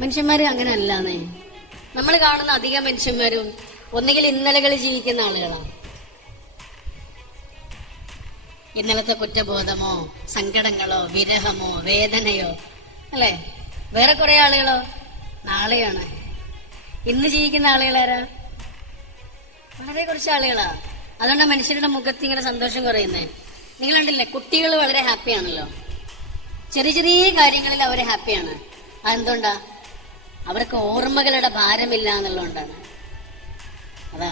മനുഷ്യന്മാർ അങ്ങനെ അല്ലാന്നേ നമ്മൾ കാണുന്ന അധിക മനുഷ്യന്മാരും ഒന്നുകിൽ ഇന്നലകൾ ജീവിക്കുന്ന ആളുകളാണ് ഇന്നലത്തെ കുറ്റബോധമോ സങ്കടങ്ങളോ വിരഹമോ വേദനയോ അല്ലെ? വേറെ കുറെ ആളുകളോ? നാളെയാണ്. ഇന്ന് ജീവിക്കുന്ന ആളുകളാരാ വളരെ കുറച്ച് ആളുകളാ. അതുകൊണ്ടാണ് മനുഷ്യരുടെ മുഖത്ത് ഇങ്ങനെ സന്തോഷം കുറയുന്നേ. നിങ്ങൾ കണ്ടില്ലേ കുട്ടികൾ വളരെ ഹാപ്പിയാണല്ലോ ചെറിയ ചെറിയ കാര്യങ്ങളിൽ അവർ ഹാപ്പിയാണ് അതെന്തുകൊണ്ടാ? അവർക്ക് ഓർമ്മകളുടെ ഭാരമില്ല എന്നുള്ളതുകൊണ്ടാണ്. അതാ.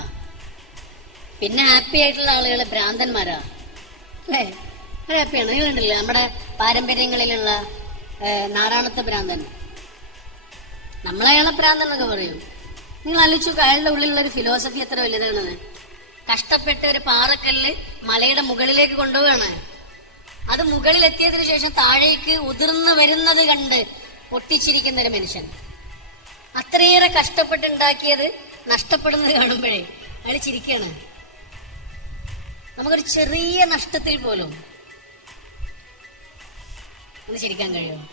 പിന്നെ ഹാപ്പി ആയിട്ടുള്ള ആളുകൾ ഭ്രാന്തന്മാരാ. അല്ലേ? അവർ ഹാപ്പിയാണ് നിങ്ങൾ കണ്ടില്ലേ നമ്മുടെ പാരമ്പര്യങ്ങളിലുള്ള നാരായണത്തെ ഭ്രാന്തൻ? നമ്മളയാളെ ഭ്രാന്തൻ എന്നൊക്കെ പറയും. നിങ്ങൾ ആലോചിച്ചു അയാളുടെ ഉള്ളിലുള്ള ഒരു ഫിലോസഫി എത്ര വലുതാണെന്ന്. കഷ്ടപ്പെട്ട് ഒരു പാറക്കല്ല് മലയുടെ മുകളിലേക്ക് കൊണ്ടുപോവാണ് അത് മുകളിൽ എത്തിയതിനു ശേഷം താഴേക്ക് ഉതിർന്നു വരുന്നത് കണ്ട് പൊട്ടിച്ചിരിക്കുന്ന ഒരു മനുഷ്യൻ. അത്രയേറെ കഷ്ടപ്പെട്ടുണ്ടാക്കിയത് നഷ്ടപ്പെടുന്നത് കാണുമ്പോഴേ അയാൾ ചിരിക്കാണ്. നമുക്കൊരു ചെറിയ നഷ്ടത്തിൽ പോലും ഒന്ന് ചിരിക്കാൻ കഴിയുമോ?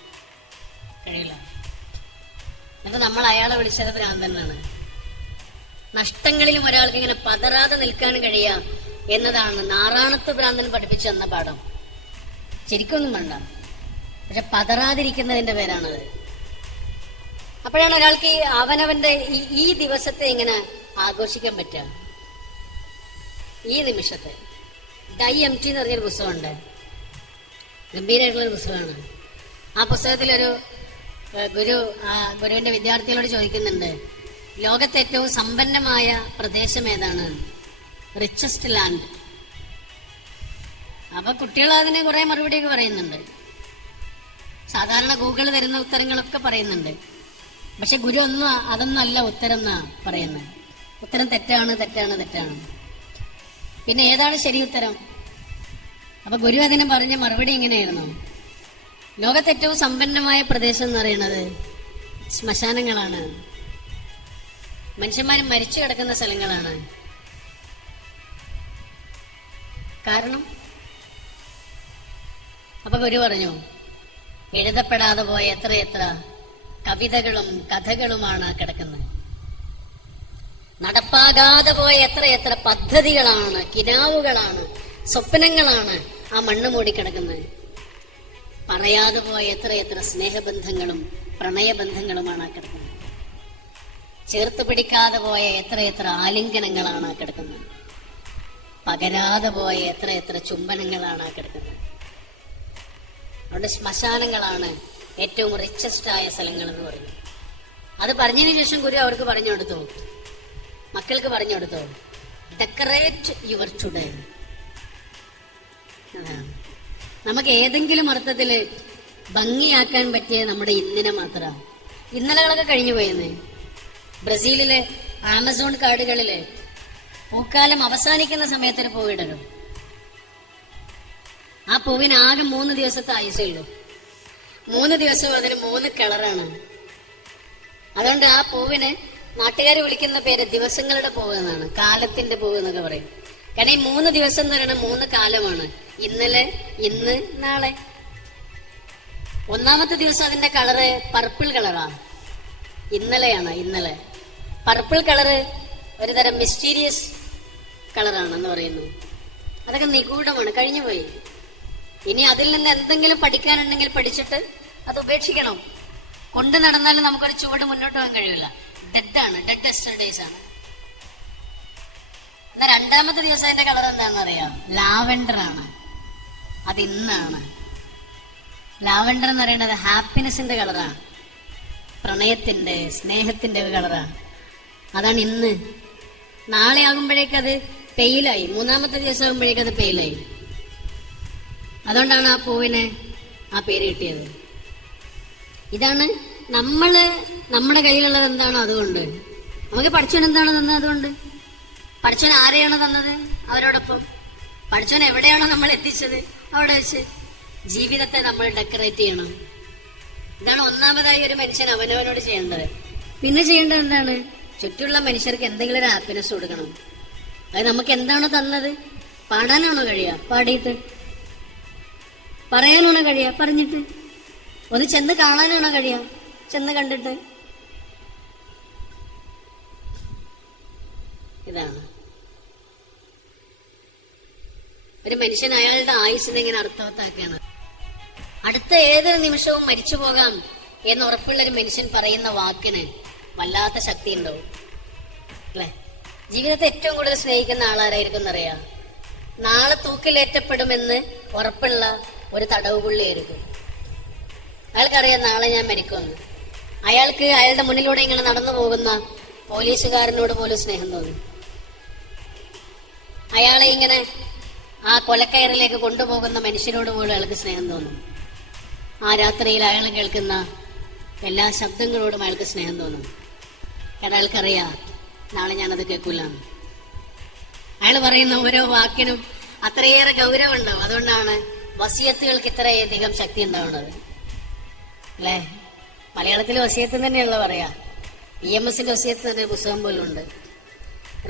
കഴിയില്ല. എന്നിട്ട് നമ്മൾ അയാളെ വിളിച്ചത് ഭ്രാന്തനാണ് നഷ്ടങ്ങളിലും ഒരാൾക്ക് ഇങ്ങനെ പതറാതെ നിൽക്കാൻ കഴിയുക എന്നതാണ് നാറാണത്ത് ഭ്രാന്തൻ പഠിപ്പിച്ചു തന്ന പാഠം. ശരിക്കൊന്നും വേണ്ട. പക്ഷെ പതറാതിരിക്കുന്നതിന്റെ പേരാണത്. അപ്പോഴാണ് ഒരാൾക്ക് അവനവന്റെ ഈ- ദിവസത്തെ ഇങ്ങനെ ആഘോഷിക്കാൻ പറ്റുക. ഈ നിമിഷത്തെ. ഡൈ എം ടി എന്ന് പറഞ്ഞൊരു പുസ്തകമുണ്ട്. ഗംഭീരമായിട്ടുള്ളൊരു പുസ്തകമാണ്. ആ പുസ്തകത്തിലൊരു ഗുരു ആ ഗുരുവിന്റെ വിദ്യാർത്ഥികളോട് ചോദിക്കുന്നുണ്ട് ലോകത്തെ ഏറ്റവും സമ്പന്നമായ പ്രദേശം ഏതാണ്? റിച്ചസ്റ്റ് ലാൻഡ് അപ്പൊ കുട്ടികൾ അതിന് കുറെ മറുപടിയൊക്കെ പറയുന്നുണ്ട്. സാധാരണ ഗൂഗിൾ തരുന്ന ഉത്തരങ്ങളൊക്കെ പറയുന്നുണ്ട്. പക്ഷെ ഗുരു ഒന്നും അതൊന്നല്ല ഉത്തരം എന്നാ പറയുന്നത് ഉത്തരം തെറ്റാണ് തെറ്റാണ് തെറ്റാണ്. പിന്നെ ഏതാണ് ശരി ഉത്തരം? അപ്പൊ ഗുരു അതിന് പറഞ്ഞ മറുപടി എങ്ങനെയായിരുന്നു? ലോകത്തേറ്റവും സമ്പന്നമായ പ്രദേശം എന്ന് പറയുന്നത് ശ്മശാനങ്ങളാണ്. മനുഷ്യന്മാർ മരിച്ചു കിടക്കുന്ന സ്ഥലങ്ങളാണ്. കാരണം? അപ്പൊ ഗുരു പറഞ്ഞു എഴുതപ്പെടാതെ പോയ എത്രയെത്ര കവിതകളും കഥകളുമാണ് കിടക്കുന്നത്. നടപ്പാകാതെ പോയ എത്ര എത്ര പദ്ധതികളാണ് കിനാവുകളാണ് സ്വപ്നങ്ങളാണ് ആ മണ്ണ് മൂടിക്കിടക്കുന്നത് പറയാതെ പോയ എത്ര എത്ര സ്നേഹബന്ധങ്ങളും പ്രണയബന്ധങ്ങളുമാണ് കിടക്കുന്നത്. ചേർത്ത് പിടിക്കാതെ പോയ എത്ര എത്ര ആലിംഗനങ്ങളാണ് ആ കിടക്കുന്നത്. പകരാതെ പോയ എത്ര എത്ര ചുംബനങ്ങളാണ് ആ കിടക്കുന്നത്. അവിടെ ശ്മശാനങ്ങളാണ് ഏറ്റവും റിച്ചസ്റ്റ് ആയ സ്ഥലങ്ങൾ എന്ന് പറയുന്നത് അത് പറഞ്ഞതിന് ശേഷം ഗുരു അവർക്ക് പറഞ്ഞു കൊടുത്തു മക്കൾക്ക് പറഞ്ഞു കൊടുത്തു ഡെക്കറേറ്റ് യുവർ ടുഡേ നമുക്ക് ഏതെങ്കിലും അർത്ഥത്തിൽ ഭംഗിയാക്കാൻ പറ്റിയ നമ്മുടെ ഇന്നിനെ മാത്രമാണ് ഇന്നലകളൊക്കെ കഴിഞ്ഞു പോയെന്ന്. ബ്രസീലിലെ ആമസോൺ കാടുകളിലെ പൂക്കാലം അവസാനിക്കുന്ന സമയത്തിന് പൂവിടരും ആ പൂവിന് ആകെ മൂന്ന് ദിവസത്തെ ആയുസേ ഉള്ളൂ. മൂന്ന് ദിവസം അതിന് മൂന്ന് കളറാണ്. അതുകൊണ്ട് ആ പൂവിന് നാട്ടുകാർ വിളിക്കുന്ന പേര് ദിവസങ്ങളുടെ പൂവ് എന്നാണ് കാലത്തിന്റെ പൂവ് എന്നൊക്കെ പറയും. കാരണം ഈ മൂന്ന് ദിവസം എന്ന് പറയുന്നത് മൂന്ന് കാലമാണ്. ഇന്നലെ ഇന്ന് നാളെ. ഒന്നാമത്തെ ദിവസം അതിന്റെ കളറ് പർപ്പിൾ കളറാണ് ഇന്നലെയാണ് ഇന്നലെ. പർപ്പിൾ കളറ് ഒരു തരം മിസ്റ്റീരിയസ് കളറാണെന്ന് പറയുന്നു. അതൊക്കെ നിഗൂഢമാണ് കഴിഞ്ഞുപോയി. ഇനി അതിൽ നിന്ന് എന്തെങ്കിലും പഠിക്കാനുണ്ടെങ്കിൽ പഠിച്ചിട്ട് അത് ഉപേക്ഷിക്കണം. കൊണ്ട് നടന്നാലും നമുക്കൊരു ചുവട് മുന്നോട്ട് പോകാൻ കഴിയില്ല. ആണ്. ഡെഡ് എസ്റ്റർഡേസ് ആണ്. എന്നാ രണ്ടാമത്തെ ദിവസം അതിന്റെ കളർ എന്താണെന്ന് അറിയാം ലാവെൻഡർ ആണ്. അത് ഇന്നാണ്. ലാവെൻഡർ എന്ന് പറയുന്നത് ഹാപ്പിനെസിന്റെ കളറാണ് പ്രണയത്തിന്റെ സ്നേഹത്തിന്റെ കളറാണ് അതാണ് ഇന്ന്. നാളെ ആകുമ്പോഴേക്ക് അത് പെയിലായി മൂന്നാമത്തെ ദിവസം ആകുമ്പോഴേക്ക് അത് പെയിലായി അതുകൊണ്ടാണ് ആ പൂവിന് ആ പേര് കിട്ടിയത്. ഇതാണ് നമ്മൾ നമ്മുടെ കയ്യിലുള്ളത് എന്താണോ അതുകൊണ്ട്. നമുക്ക് പഠിച്ചവൻ എന്താണോ തന്നത് അതുകൊണ്ട്? പഠിച്ചവൻ ആരെയാണ് തന്നത്? അവരോടൊപ്പം. പഠിച്ചവൻ എവിടെയാണോ നമ്മൾ എത്തിച്ചത്? അവിടെ വെച്ച് ജീവിതത്തെ നമ്മൾ ഡെക്കറേറ്റ് ചെയ്യണം. ഇതാണ് ഒന്നാമതായി ഒരു മനുഷ്യൻ അവനവനോട് ചെയ്യേണ്ടത്. പിന്നെ ചെയ്യേണ്ടത് എന്താണ്? ചുറ്റുള്ള മനുഷ്യർക്ക് എന്തെങ്കിലും ഒരു ഹാപ്പിനെസ് കൊടുക്കണം. അത് നമുക്ക് എന്താണോ തന്നത്? പാടാനാണോ കഴിയുക? പാടിയിട്ട്. പറയാനാണോ കഴിയുക? പറഞ്ഞിട്ട്. ഒന്ന് ചെന്ന് കാണാനാണോ കഴിയാം? ചെന്ന് കണ്ടിട്ട്. ഇതാണ്. ഒരു മനുഷ്യൻ അയാളുടെ ആയുസിനെ ഇങ്ങനെ അർത്ഥവത്താക്കുകയാണ്. അടുത്ത ഏതൊരു നിമിഷവും മരിച്ചു പോകാം എന്ന് ഉറപ്പുള്ള ഒരു മനുഷ്യൻ പറയുന്ന വാക്കിന് വല്ലാത്ത ശക്തി ഉണ്ടാവും അല്ലെ? ജീവിതത്തെ ഏറ്റവും കൂടുതൽ സ്നേഹിക്കുന്ന ആളാരായിരിക്കും എന്നറിയാം. നാളെ തൂക്കിലേറ്റപ്പെടുമെന്ന് ഉറപ്പുള്ള ഒരു തടവുപുള്ളിയായിരിക്കും. അയാൾക്കറിയാം നാളെ ഞാൻ മരിക്കുമെന്ന്. അയാൾക്ക് അയാളുടെ മുന്നിലൂടെ ഇങ്ങനെ നടന്നു പോകുന്ന പോലീസുകാരനോട് പോലും സ്നേഹം തോന്നി. അയാളെ ഇങ്ങനെ ആ കൊലക്കയറിലേക്ക് കൊണ്ടുപോകുന്ന മനുഷ്യനോട് പോലും അയാൾക്ക് സ്നേഹം തോന്നും. ആ രാത്രിയിൽ അയാൾ കേൾക്കുന്ന എല്ലാ ശബ്ദങ്ങളോടും അയാൾക്ക് സ്നേഹം തോന്നും. കാരണം അയാൾക്കറിയാം നാളെ ഞാനത് കേൾക്കൂല അയാൾ പറയുന്ന ഓരോ വാക്കിനും അത്രയേറെ ഗൗരവമുണ്ടാവും. അതുകൊണ്ടാണ് വസിയത്തുകൾക്ക് ഇത്രയധികം ശക്തി ഉണ്ടാവുന്നത്. അല്ലേ? മലയാളത്തിൽ വസിയത്ത് തന്നെയുള്ള പറയാ. ഇ എം എസിന്റെ വസിയത്ത് തന്നെ പുസ്തകം പോലും ഉണ്ട്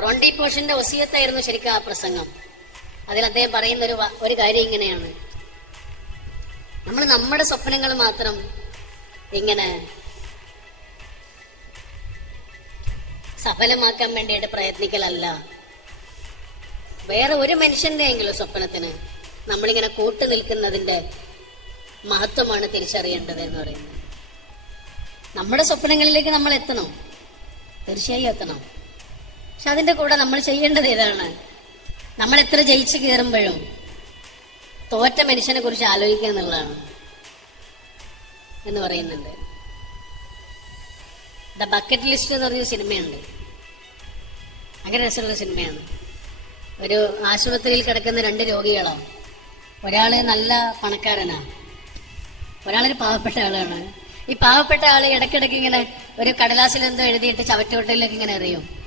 റോണ്ടി പോഷന്റെ വസീയത്തായിരുന്നു ശരിക്കും ആ പ്രസംഗം. അതിൽ അദ്ദേഹം പറയുന്ന ഒരു ഒരു കാര്യം ഇങ്ങനെയാണ്. നമ്മൾ നമ്മുടെ സ്വപ്നങ്ങൾ മാത്രം ഇങ്ങനെ സഫലമാക്കാൻ വേണ്ടിയിട്ട് പ്രയത്നിക്കലല്ല. വേറെ ഒരു മനുഷ്യന്റെ എങ്കിലും സ്വപ്നത്തിന് നമ്മളിങ്ങനെ കൂട്ടു നിൽക്കുന്നതിന്റെ മഹത്വമാണ് തിരിച്ചറിയേണ്ടത് എന്ന് പറയുന്നത്. നമ്മുടെ സ്വപ്നങ്ങളിലേക്ക് നമ്മൾ എത്തണം. തീർച്ചയായും എത്തണം. പക്ഷെ അതിന്റെ കൂടെ നമ്മൾ ചെയ്യേണ്ടത് ഇതാണ് നമ്മൾ എത്ര ജയിച്ചു കയറുമ്പോഴും തോറ്റ മനുഷ്യനെ കുറിച്ച് ആലോചിക്കുക എന്നുള്ളതാണ് എന്ന് പറയുന്നുണ്ട്. ദ ബക്കറ്റ് ലിസ്റ്റ് എന്ന് പറഞ്ഞ സിനിമയുണ്ട്. അങ്ങനെ രസമുള്ള സിനിമയാണ്. ഒരു ആശുപത്രിയിൽ കിടക്കുന്ന രണ്ട് രോഗികളോ ഒരാൾ നല്ല പണക്കാരനാ ഒരാളൊരു പാവപ്പെട്ട ആളാണ്. ഈ പാവപ്പെട്ട ആൾ ഇടയ്ക്കിടയ്ക്ക് ഇങ്ങനെ ഒരു കടലാസിൽ എന്തോ എഴുതിയിട്ട് ചവറ്റുകൊട്ടയിലേക്ക് ഇങ്ങനെ എറിയും.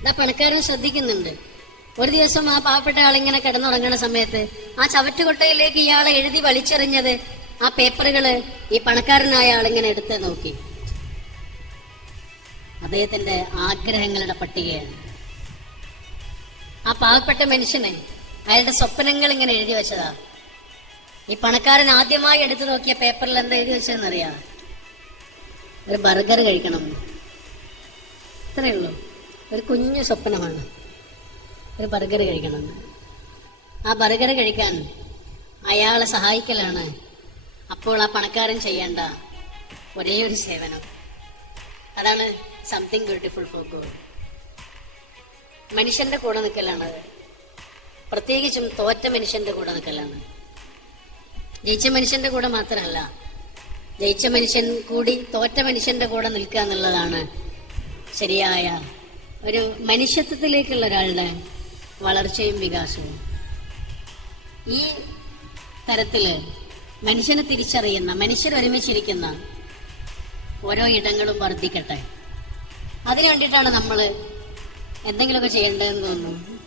ഇതാ പണക്കാരൻ ശ്രദ്ധിക്കുന്നുണ്ട്. ഒരു ദിവസം ആ പാവപ്പെട്ട ആൾ ഇങ്ങനെ കിടന്നുറങ്ങുന്ന സമയത്ത് ആ ചവറ്റുകൊട്ടയിലേക്ക് ഇയാളെ എഴുതി വലിച്ചെറിഞ്ഞത് ആ പേപ്പറുകൾ ഈ പണക്കാരനായ ആളിങ്ങനെ എടുത്ത് നോക്കി. അദ്ദേഹത്തിന്റെ ആഗ്രഹങ്ങളുടെ പട്ടികയാണ്. ആ പാവപ്പെട്ട മനുഷ്യനെ അയാളുടെ സ്വപ്നങ്ങൾ ഇങ്ങനെ എഴുതി വെച്ചതാ. ഈ പണക്കാരൻ ആദ്യമായി എടുത്തു നോക്കിയ പേപ്പറിൽ എന്താ എഴുതി വെച്ചതെന്നറിയാ ഒരു ബർഗർ കഴിക്കണം. ഇത്രയേ ഉള്ളൂ. ഒരു കുഞ്ഞു സ്വപ്നമാണ്. ഒരു ബർഗർ കഴിക്കണം. ആ ബർഗർ കഴിക്കാൻ അയാളെ സഹായിക്കലാണ്. അപ്പോൾ ആ പണക്കാരൻ ചെയ്യേണ്ട ഒരേ ഒരു സേവനം. അതാണ് സംതിങ് ബ്യൂട്ടിഫുൾ ഫോർ ഗോഡ് മനുഷ്യന്റെ കൂടെ നിൽക്കലാണ് പ്രത്യേകിച്ചും തോറ്റ മനുഷ്യന്റെ കൂടെ നിൽക്കലാണ് ജയിച്ച മനുഷ്യന്റെ കൂടെ മാത്രമല്ല ജയിച്ച മനുഷ്യൻ കൂടി തോറ്റ മനുഷ്യന്റെ കൂടെ നിൽക്കുക എന്നുള്ളതാണ് ശരിയായ ഒരു മനുഷ്യത്വത്തിലേക്കുള്ള ഒരാളുടെ വളർച്ചയും വികാസവും. ഈ തരത്തിൽ മനുഷ്യനെ തിരിച്ചറിയുന്ന മനുഷ്യർ ഒരുമിച്ചിരിക്കുന്ന ഓരോ ഇടങ്ങളും വർദ്ധിക്കട്ടെ. അതിനു വേണ്ടിയിട്ടാണ് നമ്മൾ എന്തെങ്കിലുമൊക്കെ ചെയ്യേണ്ടതെന്ന് തോന്നുന്നു.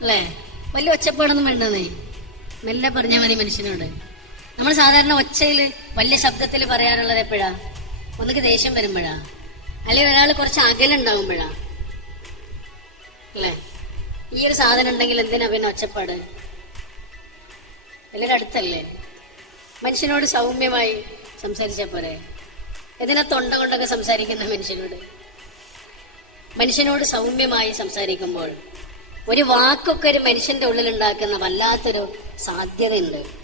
അല്ലേ? വലിയ ഒച്ചപ്പാടൊന്നും വേണ്ടതേ. മെല്ലെ പറഞ്ഞാൽ മതി മനുഷ്യനോട്. നമ്മൾ സാധാരണ ഒച്ചയിൽ വലിയ ശബ്ദത്തിൽ പറയാറുള്ളത് എപ്പോഴാ? ഒന്നിക്ക് ദേഷ്യം വരുമ്പോഴാ? അല്ലെങ്കിൽ ഒരാൾ കുറച്ച് അകലുണ്ടാകുമ്പോഴാ അല്ലേ? ഈ ഒരു സാധനം ഉണ്ടെങ്കിൽ എന്തിനാ പിന്നെ ഒച്ചപ്പാട്? എല്ലാവരും അടുത്തല്ലേ? മനുഷ്യനോട് സൗമ്യമായി സംസാരിച്ച പോരെ? എന്തിനാ തൊണ്ട കൊണ്ടൊക്കെ സംസാരിക്കുന്ന മനുഷ്യനോട്? മനുഷ്യനോട് സൗമ്യമായി സംസാരിക്കുമ്പോൾ ഒരു വാക്കൊക്കെ ഒരു മനുഷ്യന്റെ ഉള്ളിൽ ഉണ്ടാക്കുന്ന വല്ലാത്തൊരു സാധ്യതയുണ്ട്.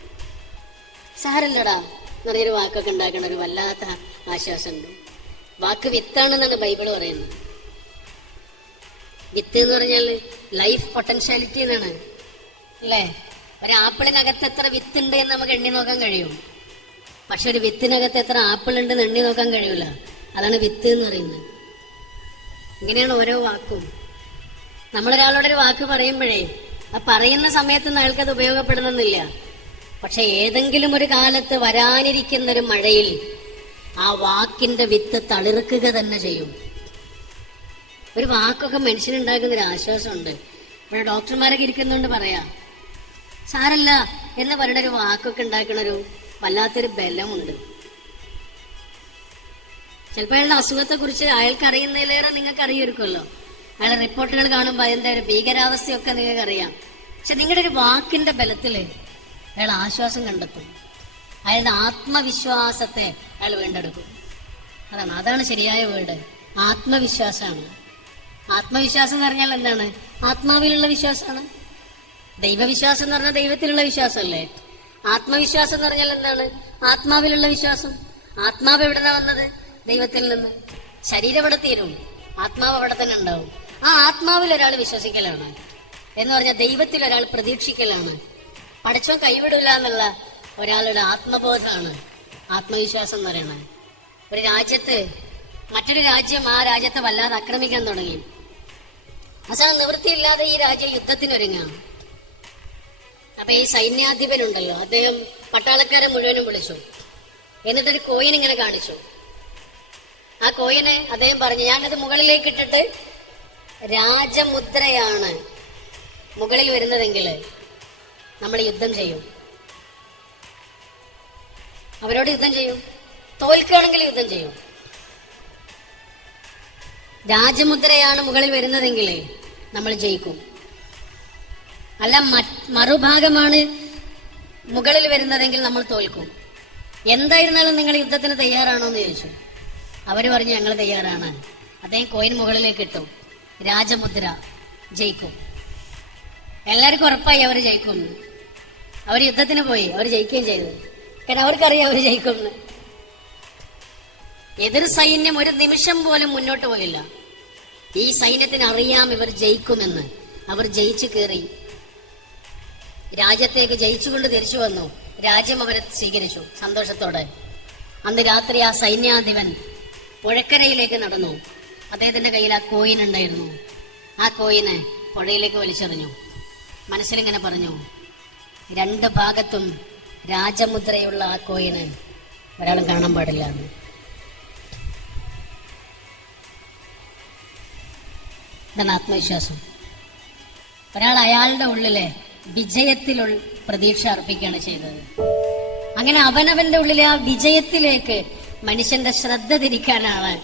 സാരല്ലടാ. നിറയൊരു വാക്കൊക്കെ ഉണ്ടാക്കുന്ന ഒരു വല്ലാത്ത ആശ്വാസമുണ്ട്. വാക്ക് വിത്താണെന്നാണ് ബൈബിൾ പറയുന്നത്. വിത്ത് എന്ന് പറഞ്ഞാൽ ലൈഫ് പൊട്ടൻഷ്യാലിറ്റി എന്നാണ്. അല്ലേ? ഒരു ആപ്പിളിനകത്ത് എത്ര വിത്തുണ്ട് എന്ന് നമുക്ക് എണ്ണി നോക്കാൻ കഴിയും. പക്ഷെ ഒരു വിത്തിനകത്ത് എത്ര ആപ്പിൾ ഉണ്ട് എന്ന് എണ്ണി നോക്കാൻ കഴിയൂല. അതാണ് വിത്ത് എന്ന് പറയുന്നത്. ഇങ്ങനെയാണ് ഓരോ വാക്കും. നമ്മളൊരാളോടൊരു വാക്ക് പറയുമ്പോഴേ ആ പറയുന്ന സമയത്തൊന്നും അയാൾക്കത് ഉപയോഗപ്പെടണമെന്നില്ല. പക്ഷെ ഏതെങ്കിലും ഒരു കാലത്ത് വരാനിരിക്കുന്ന ഒരു മഴയിൽ ആ വാക്കിന്റെ വിത്ത് തളിർക്കുക തന്നെ ചെയ്യും. ഒരു വാക്കൊക്കെ മനുഷ്യനുണ്ടാക്കുന്ന ഒരു ആശ്വാസമുണ്ട്. ഇവിടെ ഡോക്ടർമാരൊക്കെ ഇരിക്കുന്നുണ്ട് പറയാ. സാരല്ല എന്ന് പറയുന്ന ഒരു വാക്കൊക്കെ ഉണ്ടാക്കുന്ന ഒരു വല്ലാത്തൊരു ബലമുണ്ട്. ചിലപ്പോൾ അയാളുടെ അസുഖത്തെ കുറിച്ച് അയാൾക്ക് അറിയുന്നതിലേറെ നിങ്ങൾക്ക് അറിയായിരിക്കുമല്ലോ അയാളുടെ റിപ്പോർട്ടുകൾ കാണുമ്പോൾ അതിന്റെ ഒരു ഭീകരാവസ്ഥയൊക്കെ നിങ്ങൾക്ക് അറിയാം പക്ഷെ നിങ്ങളുടെ ഒരു വാക്കിന്റെ ബലത്തിൽ അയാൾ ആശ്വാസം കണ്ടെത്തും. അയാളുടെ ആത്മവിശ്വാസത്തെ അയാൾ വീണ്ടെടുക്കും. അതാണ് അതാണ് ശരിയായ വേർഡ് ആത്മവിശ്വാസമാണ്. ആത്മവിശ്വാസം എന്ന് പറഞ്ഞാൽ എന്താണ്? ആത്മാവിലുള്ള വിശ്വാസമാണ്. ദൈവവിശ്വാസം എന്ന് പറഞ്ഞാൽ ദൈവത്തിലുള്ള വിശ്വാസമല്ലേ? ആത്മവിശ്വാസം എന്ന് പറഞ്ഞാൽ എന്താണ്? ആത്മാവിലുള്ള വിശ്വാസം. ആത്മാവ് എവിടെന്നാ വന്നത്? ദൈവത്തിൽ നിന്ന്. ശരീരം എവിടെ തീരും? ആത്മാവ് അവിടെ തന്നെ ഉണ്ടാവും. ആ ആത്മാവിൽ ഒരാൾ വിശ്വസിക്കലാണ്. എന്ന് പറഞ്ഞാൽ ദൈവത്തിൽ ഒരാൾ പ്രതീക്ഷിക്കലാണ്. പഠിച്ചോൻ കൈവിടില്ല എന്നുള്ള ഒരാളുടെ ആത്മബോധമാണ് ആത്മവിശ്വാസം എന്ന് പറയുന്നത്. ഒരു രാജ്യത്ത് മറ്റൊരു രാജ്യം ആ രാജ്യത്തെ വല്ലാതെ ആക്രമിക്കാൻ തുടങ്ങി. അവസാനം നിവൃത്തിയില്ലാതെ ഈ രാജ്യം യുദ്ധത്തിനൊരുങ്ങാണ് അപ്പൊ ഈ സൈന്യാധിപനുണ്ടല്ലോ അദ്ദേഹം പട്ടാളക്കാരെ മുഴുവനും വിളിച്ചു. എന്നിട്ടൊരു കോയിൻ ഇങ്ങനെ കാണിച്ചു. ആ കോയിനെ അദ്ദേഹം പറഞ്ഞു ഞാനത് മുകളിലേക്ക് ഇട്ടിട്ട് രാജമുദ്രയാണ് മുകളിൽ വരുന്നതെങ്കിൽ നമ്മൾ യുദ്ധം ചെയ്യും. അവരോട് യുദ്ധം ചെയ്യും. തോൽക്കുകയാണെങ്കിൽ യുദ്ധം ചെയ്യും. രാജമുദ്രയാണ് മുകളിൽ വരുന്നതെങ്കിൽ നമ്മൾ ജയിക്കും. അല്ല മറുഭാഗമാണ് മുകളിൽ വരുന്നതെങ്കിൽ നമ്മൾ തോൽക്കും. എന്തായിരുന്നാലും നിങ്ങൾ യുദ്ധത്തിന് തയ്യാറാണോ എന്ന് ചോദിച്ചു. അവർ പറഞ്ഞു ഞങ്ങൾ തയ്യാറാണ്. അദ്ദേഹം കോയിൻ മുകളിലേക്ക് ഇട്ടു. രാജമുദ്ര ജയിക്കും. എല്ലാവർക്കും ഉറപ്പായി അവർ ജയിക്കും. അവർ യുദ്ധത്തിന് പോയി അവർ ജയിക്കുകയും ചെയ്തു. കാരണം അവർക്കറിയാം അവർ ജയിക്കും എതിർ സൈന്യം ഒരു നിമിഷം പോലും മുന്നോട്ട് പോയില്ല. ഈ സൈന്യത്തിന് അറിയാം ഇവർ ജയിക്കുമെന്ന്. അവർ ജയിച്ചു കയറി. രാജ്യത്തേക്ക് ജയിച്ചുകൊണ്ട് തിരിച്ചു വന്നു. രാജ്യം അവരെ സ്വീകരിച്ചു സന്തോഷത്തോടെ. അന്ന് രാത്രി ആ സൈന്യാധിപൻ പുഴക്കരയിലേക്ക് നടന്നു. അദ്ദേഹത്തിന്റെ കയ്യിൽ ആ കോയിൻ ഉണ്ടായിരുന്നു. ആ കോയിനെ പുഴയിലേക്ക് വലിച്ചെറിഞ്ഞു. മനസ്സിലിങ്ങനെ പറഞ്ഞു രണ്ട് ഭാഗത്തും രാജമുദ്രയുള്ള ആ കോയിന് ഒരാളും കാണാൻ പാടില്ല. എന്താണ് ആത്മവിശ്വാസം. ഒരാൾ അയാളുടെ ഉള്ളിലെ വിജയത്തിൽ പ്രതീക്ഷ അർപ്പിക്കുകയാണ് ചെയ്തത്. അങ്ങനെ അവനവന്റെ ഉള്ളിലെ ആ വിജയത്തിലേക്ക് മനുഷ്യന്റെ ശ്രദ്ധ തിരിക്കാനാണ്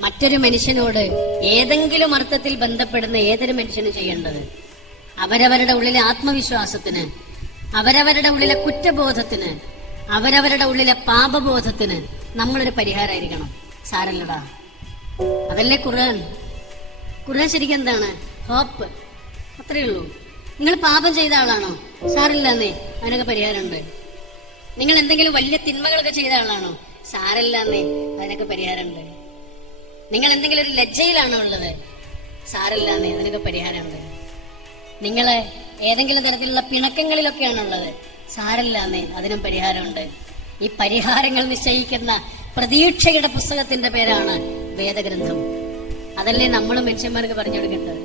മറ്റൊരു മനുഷ്യനോട് ഏതെങ്കിലും അർത്ഥത്തിൽ ബന്ധപ്പെടുന്ന ഏതൊരു മനുഷ്യനും ചെയ്യേണ്ടത്? അവരവരുടെ ഉള്ളിലെ ആത്മവിശ്വാസത്തിന് അവരവരുടെ ഉള്ളിലെ കുറ്റബോധത്തിന് അവരവരുടെ ഉള്ളിലെ പാപബോധത്തിന് നമ്മളൊരു പരിഹാരമായിരിക്കണം സാരല്ലടാ. അതല്ലേ ഖുർആൻ? ഖുർആൻ ശരിക്കും എന്താണ്? ഹോപ്പ്. അത്രയേ ഉള്ളൂ. നിങ്ങൾ പാപം ചെയ്ത ആളാണോ? സാറില്ലാന്നേ അതിനൊക്കെ പരിഹാരമുണ്ട്. നിങ്ങൾ എന്തെങ്കിലും വലിയ തിന്മകളൊക്കെ ചെയ്ത ആളാണോ? സാരല്ലാന്നേ. അതിനൊക്കെ പരിഹാരമുണ്ട്. നിങ്ങൾ എന്തെങ്കിലും ഒരു ലജ്ജയിലാണോ ഉള്ളത്? സാരല്ലാന്നേ. അതിനൊക്കെ പരിഹാരമുണ്ട്. നിങ്ങൾ ഏതെങ്കിലും തരത്തിലുള്ള പിണക്കങ്ങളിലൊക്കെയാണ് ഉള്ളത് സാരല്ലാന്നേ അതിനും പരിഹാരമുണ്ട്. ഈ പരിഹാരങ്ങൾ നിശ്ചയിക്കുന്ന പ്രതീക്ഷയുടെ പുസ്തകത്തിന്റെ പേരാണ് വേദഗ്രന്ഥം. അതല്ലേ നമ്മൾ മനുഷ്യന്മാർക്ക് പറഞ്ഞു കൊടുക്കേണ്ടത്?